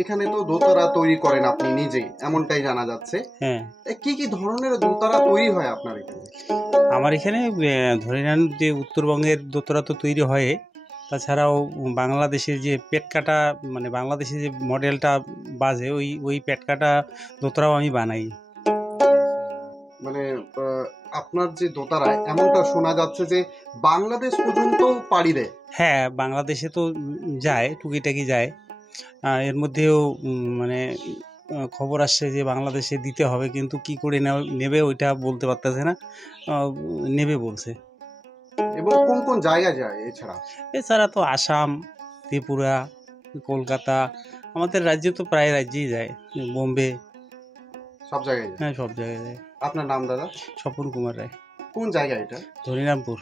এখানে তো দোতারা তৈরি করেন আপনি নিজেই, এমনটাই জানা যাচ্ছে। হ্যাঁ, কি কি ধরনের দোতারা তৈরি হয় আপনার এখানে? আমার এখানে ধরে নেন যে উত্তরবঙ্গের দোতরা তো তৈরি হয়, তাছাড়াও বাংলাদেশের যে পেট কাটা, মানে বাংলাদেশে যে মডেলটা বাজে, ওই পেট কাটা দোতরাও আমি বানাই। মানে আপনার যে দোতারা, এমনটা শোনা যাচ্ছে যে বাংলাদেশ পর্যন্ত পাড়ি দেয়। হ্যাঁ, বাংলাদেশে তো যায়, টুকিটাকি যায়। এর মধ্যেও মানে খবর আসছে যে বাংলাদেশে দিতে হবে, কিন্তু কি করে নেবে ওইটা বলতে পারতেছে না। নেবে বলছে। এবং কোন কোন জায়গায় যায় এছাড়া? এছাড়া তো আসাম, ত্রিপুরা, কলকাতা, আমাদের রাজ্যে তো প্রায় রাজ্যেই যায়, বোম্বে, সব জায়গায় যায়। হ্যাঁ সব জায়গায় যায়। আপনার নাম দাদা? স্বপন কুমার রায়। কোন জায়গা এটা? হরিরামপুর।